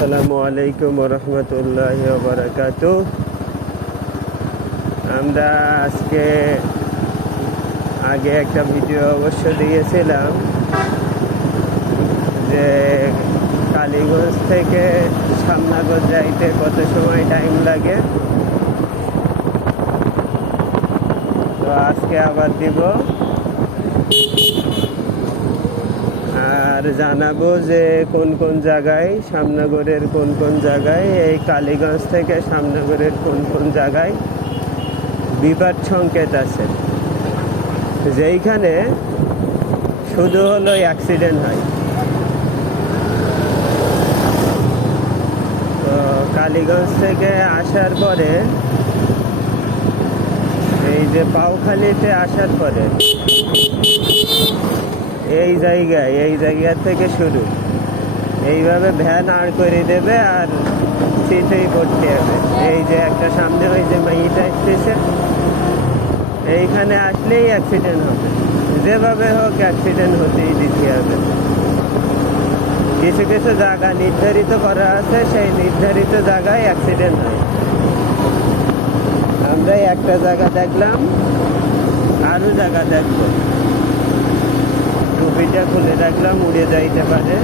আসসালামু আলাইকুম রহমতুল্লাহি ওয়া বারাকাতুহু। আমরা আগে একটা ভিডিও অবশ্য দিয়েছিলাম যে কালীগঞ্জ থেকে শামনগর যাইতে কত সময় টাইম লাগে। তো আজকে আবার দিব আর জানাবো যে কোন কোন জায়গায় শামনগরের কোন কোন জায়গায়, এই কালীগঞ্জ থেকে শামনগরের কোন কোন জায়গায় বিপদ সংকেত আছে, যেইখানে শুধু হলো অ্যাক্সিডেন্ট হয়। তো কালীগঞ্জ থেকে আসার পরে এই যে পাউখালীতে আসার পরে এই জায়গা থেকে শুরু, এইভাবে ভ্যান আর করে দেবে আর সিটেই পড়তে হবে। এই যে একটা সামনে ওই যে মাইটা আসতেছে, এইখানে আসলেই অ্যাক্সিডেন্ট হবে, যেভাবে হোক অ্যাক্সিডেন্ট হতেই দিতে হবে। কিছু কিছু জায়গা নির্ধারিত করা আছে, সেই নির্ধারিত জায়গায় অ্যাক্সিডেন্ট হয়। আমরা একটা জায়গা দেখলাম, আরো জায়গা দেখবো। টুপিটা খুলে রাখলাম, উড়ে যাইতে পারে।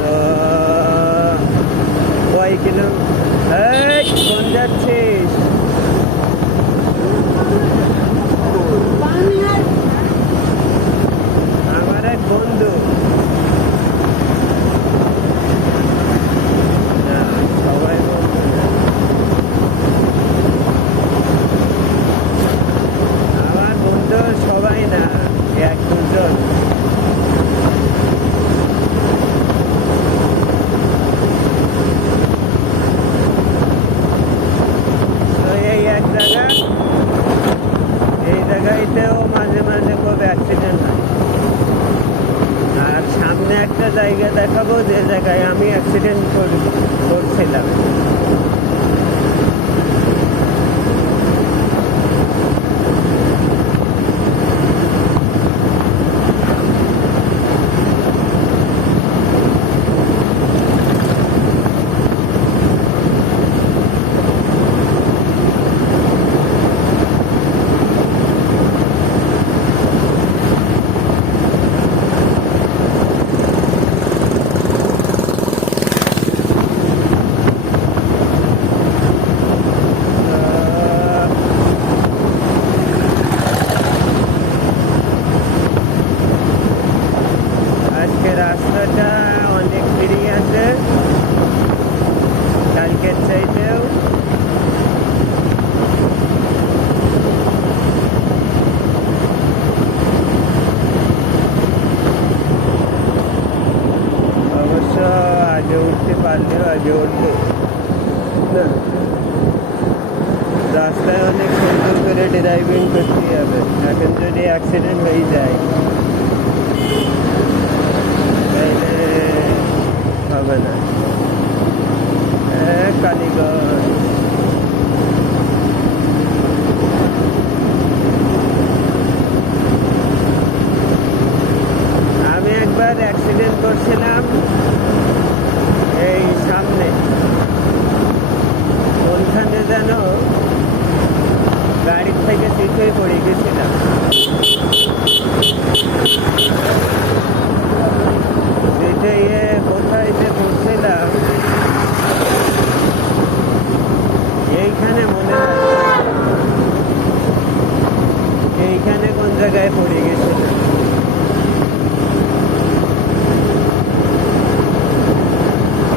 তো কয় কিলো কোন যাচ্ছিস? আমার এক বন্ধু, সবাই বন্ধু না, আমার বন্ধু সবাই না, এক দুজন। তো এই এক জায়গা, এই জায়গাতেও মাঝে মাঝে খুব অ্যাক্সিডেন্ট হয়। আর সামনে একটা জায়গা দেখাবো, যে জায়গায় আমি অ্যাক্সিডেন্ট করছিলাম। রাস্তাটা অনেক ফ্রি আছে কালকের চাইতেও। অবশ্য আগে উঠতে পারলেও আগে উঠবো না, রাস্তায় অনেক সুন্দর করে ড্রাইভিং করতে হবে। এখন যদি অ্যাক্সিডেন্ট হয়ে যায় তাইলে হবে না। কালীগঞ্জ আমি একবার অ্যাক্সিডেন্ট করছিলাম এই সামনে, কোনখানে যেন গাড়ির থেকে পিছিয়ে পড়ে গেছিলাম। কোথায় যে পড়ছিলাম এইখানে মনে হয়, এইখানে কোন জায়গায় পড়ে গেছিলাম।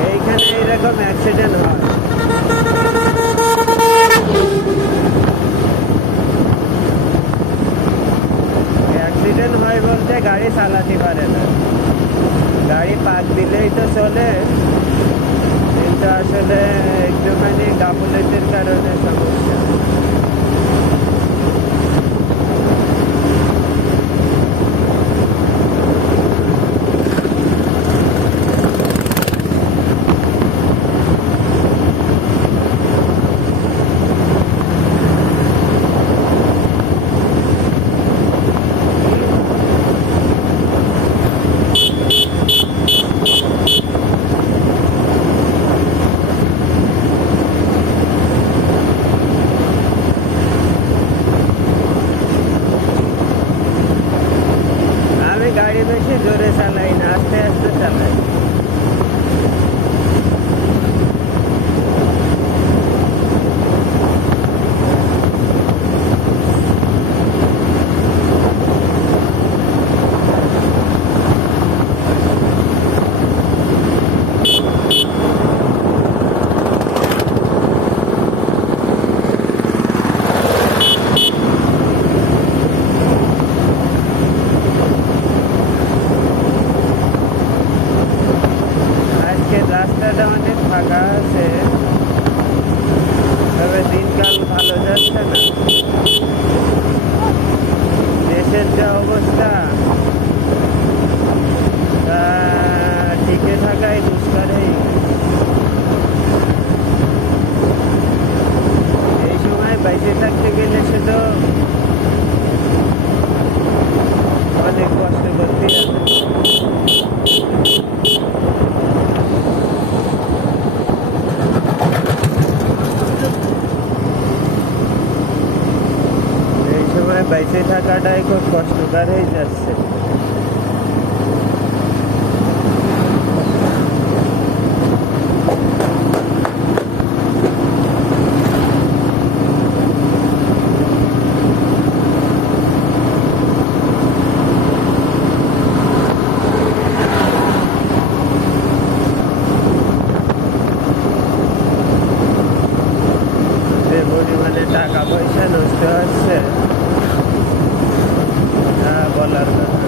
এইখানে এইরকম অ্যাক্সিডেন্ট হয়। অ্যাক্সিডেন্ট হয় বলতে গাড়ি চালাতে পারে না, গাড়ি পাক দিলেই তো চলে, কিন্তু আসলে একটুখানি গাফিলতির কারণে সমস্যা। গাড়ি বেশি জোরে চালাই না, আস্তে আস্তে চালাই। রাস্তাটা অনেক ফাঁকা আছে, তবে দিনকাল ভালো যাচ্ছে না। দেশের যা অবস্থা, তা টিকে থাকাই দুষ্কার হয়ে গেছে। এই সময় বাইরে থাকতে গেলে সে তো অনেক কষ্ট করতে হবে। বেঁচে থাকাটাই খুব কষ্টকর হয়ে যাচ্ছে। যে পরিমাণে টাকা পয়সা নষ্ট হচ্ছে বলার কথা।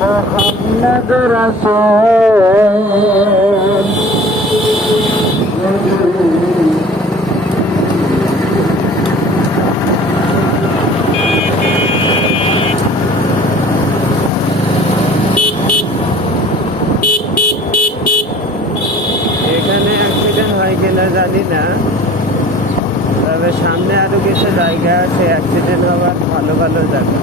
মোহাম্মদ রাসূল এখানে অ্যাক্সিডেন্ট হয় কিনা জানি না, তবে সামনে আরো কিছু জায়গা আছে অ্যাক্সিডেন্ট হওয়ার ভালো ভালো জায়গা।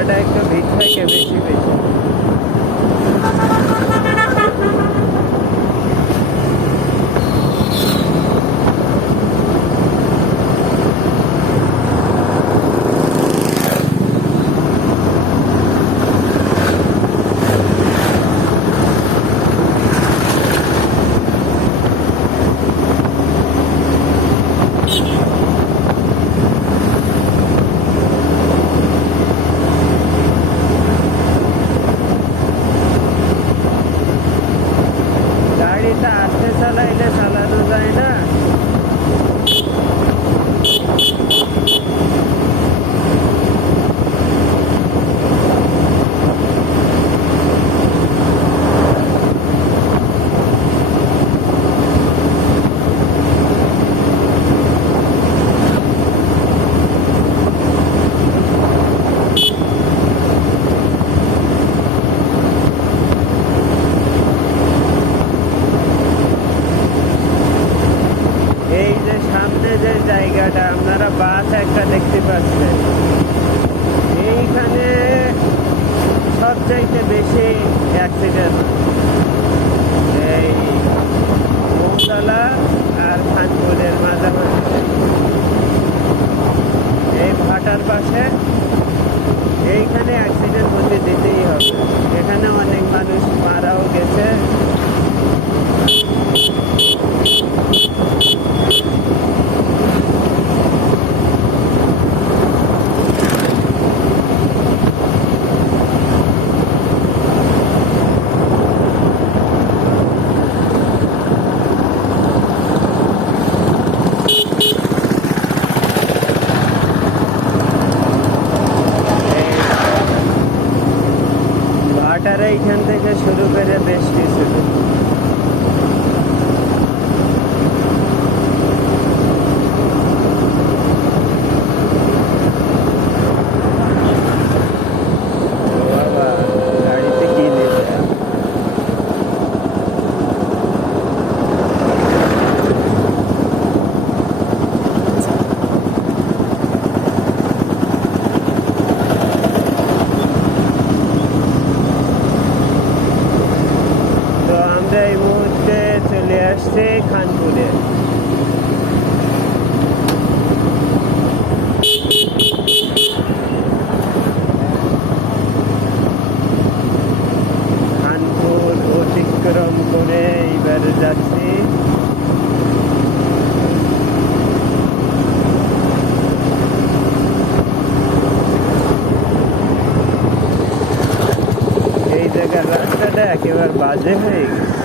জায়গাটা একটু ভিড় থাকে বেশি বেশি। গাড়িটা আস্তে চালাইলে চালানো যায় না। এই যে সামনে যে জায়গাটা আপনারা বাস একটা দেখতে পাচ্ছেন, এইখানে সবচাইতে বেশি অ্যাক্সিডেন্ট এই মৌতলা আর খানপুরের মাঝামাঝি। এই ভাটার পাশে এইখানে অ্যাক্সিডেন্ট হতে দিতেই হবে। এখানে অনেক মানুষ মারাও গেছে। ভাটার এইখান থেকে শুরু করে বেশ কিছু বাবা গাড়িতে কি দিচ্ছে। তো আমরা এই মুহূর্তে চলে আসছি খানপুরে। খানপুর অতিক্রম করে এইবার যাচ্ছি এই জায়গার রাস্তাটা একেবারে বাজে হয়ে গেছে।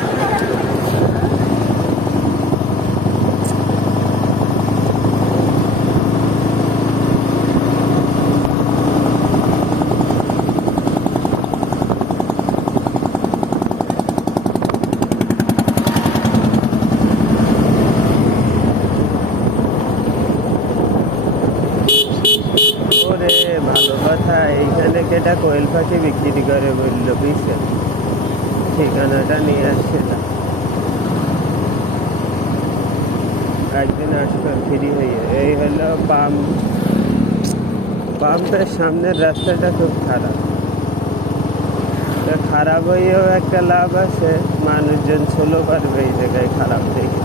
ওরে ভালো কথা, এইখানে কেটা কোয়েল পাখি বিক্রি করে বললো, বুঝছেন? ঠিকানাটা নিয়ে আসছে না। একদিন আসবে ফ্রি হয়ে। এই হলো পাম্পের সামনের রাস্তাটা খুব খারাপ। খারাপ হয়েও একটা লাভ আছে, মানুষজন চলো পারবে এই জায়গায় খারাপ দেখে।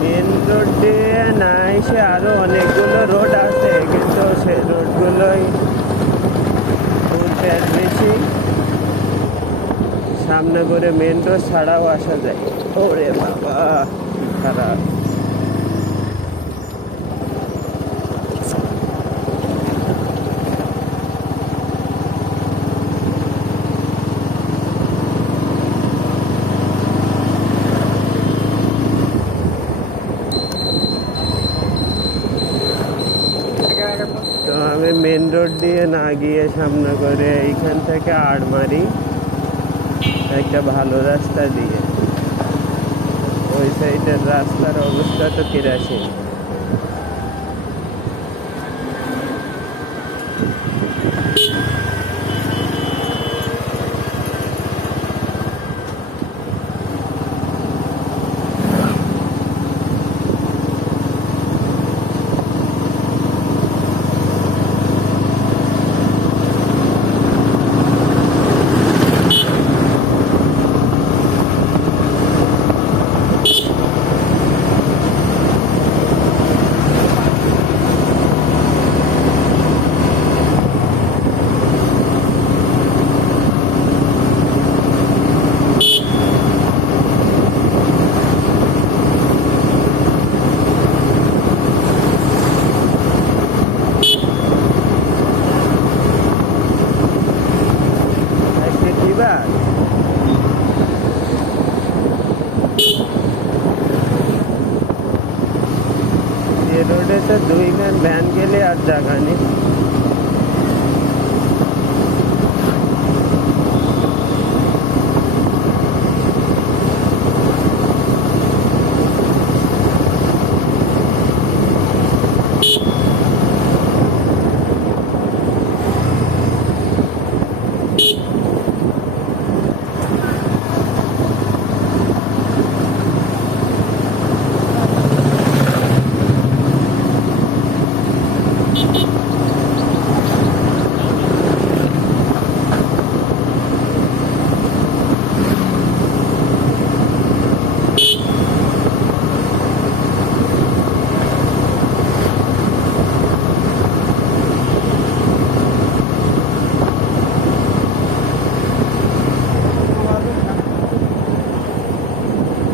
মেন রোড দিয়ে না এসে আরো অনেকগুলো রোড আছে, কিন্তু সেই রোডগুলোই বেশি সামনে করে মেন রোড ছাড়াও আসা যায়। ওরে বাবা কি খারাপ। তো আমি মেন রোড দিয়ে না গিয়ে সামনে করে এইখান থেকে আড়মারি একটা ভালো রাস্তা দিয়ে। ওই সাইডের রাস্তার অবস্থা তো কেরাসিন। আজকে কি বার? যে রোডে তো 2 খান ভ্যান গেলে আর জায়গা নেই।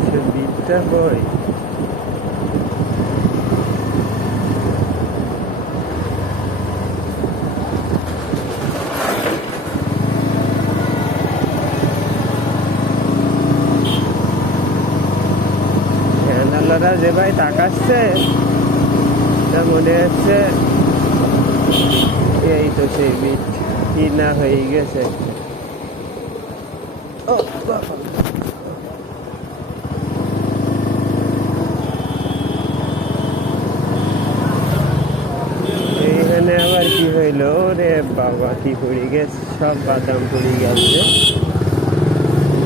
সে বিটটা কই? ভ্যানওয়ালারা যে ভাই তাকাচ্ছে, তা মনে হচ্ছে এই তো সেই বিট কিনা হয়ে গেছে। ও বাবা, এইখানে আবার কি হইলো রে বাবা, কি পড়ে গেছে, সব বাদাম পড়ে গেছে।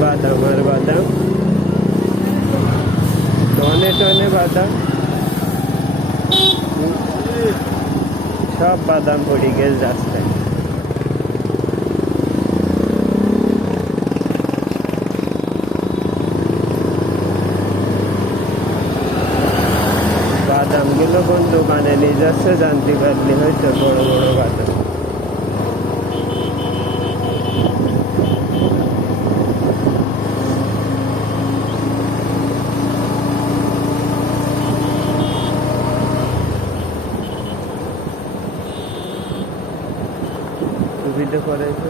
বাদাম আর বাদাম, টনে টনে বাদাম, সব বাদাম পড়ে গেছে রাস্তায়। বাদামগুলো কোন দোকানে নিয়ে যাচ্ছে জানতে পারলে হয়তো, বড় বড় বাদাম। সুবিধা করেছে।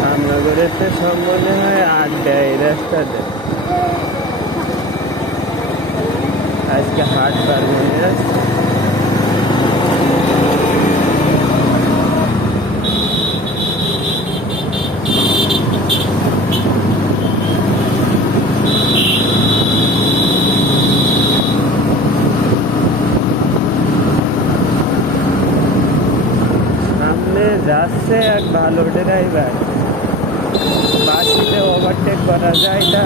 রামনগরের তো সব মনে হয় আড্ডা এই রাস্তাতে। আজকে হাটবার মনে আছে। সামনে যাচ্ছে এক ভালো ড্রাইভার, বাসিতে ওভারটেক করা যায় না,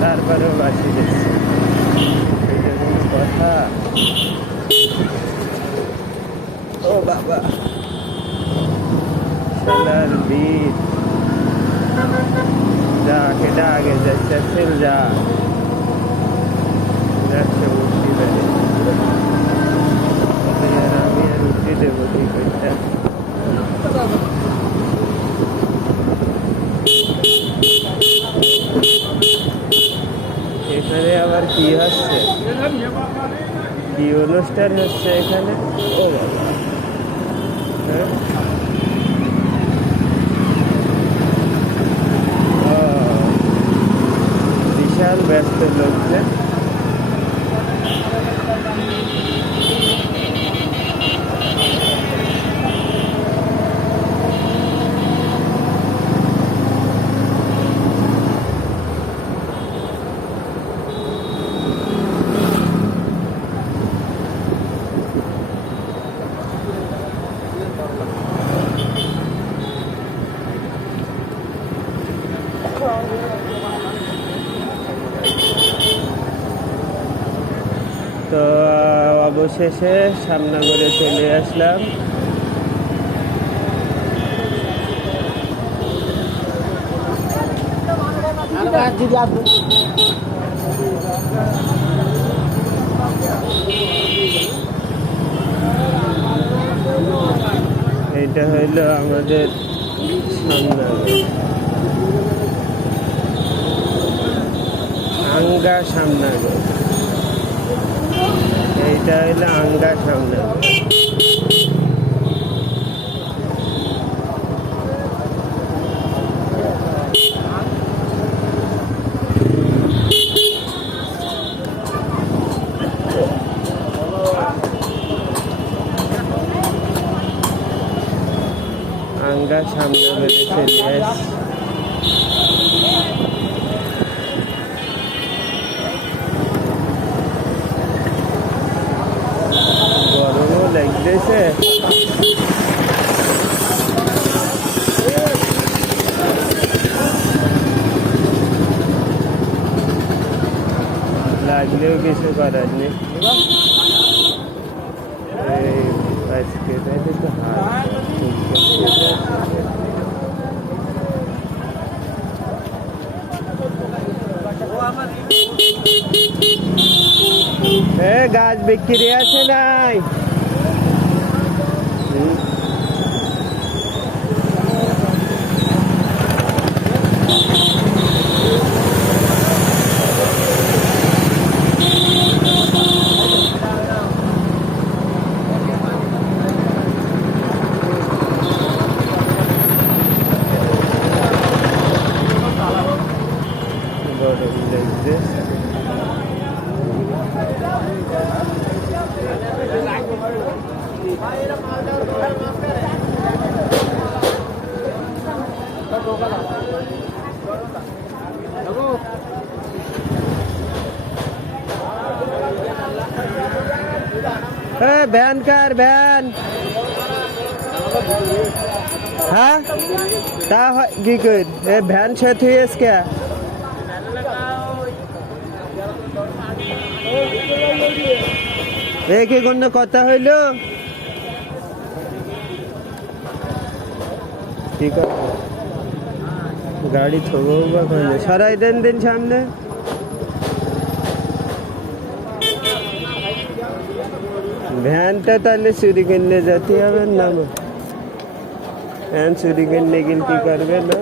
তারপরেও বাসি দিচ্ছে। এটা কোনো কথা? ও বাবা, শালার বিট। যা কেটা আগে যাচ্ছে, চল যা, যাচ্ছে উঠতে পারে। আমি আর উঠতে দেবো ঠিক ওইটা। এখানে আবার কি হচ্ছে, কি অনুষ্ঠান হচ্ছে এখানে? ও বাবা, হ্যাঁ, ও, বিশাল ব্যস্ত লোকজন। তো অবশেষে শ্যামনগরে চলে আসলাম। এইটা হইলো আমাদের শ্যামনগর, আঙ্গা শ্যামনগর। এইটা হইলো আঙ্গা শ্যামনগর। আঙ্গা শ্যামনগরে চলে আসছি। গরমও লাগতেছে। লাগলেও কিছু করার নেই। এই আজকে তাইলে তো হাত গাছ বিক্রি আছে নাই? গরম লাগছে। ভ্যান কার ভ্যান? হ্যাঁ, তা কি কর ভ্যান সাথে হয়েছে কে? কি কোনো কথা হইল? ঠিক আছে, গাড়ি থবো বা সরাই দেন দিন সামনে। ভ্যানটা তাহলে চুরি কিনলে যেতে হবে না? ভ্যান চুরি কিনলে গেলে কি করবে না?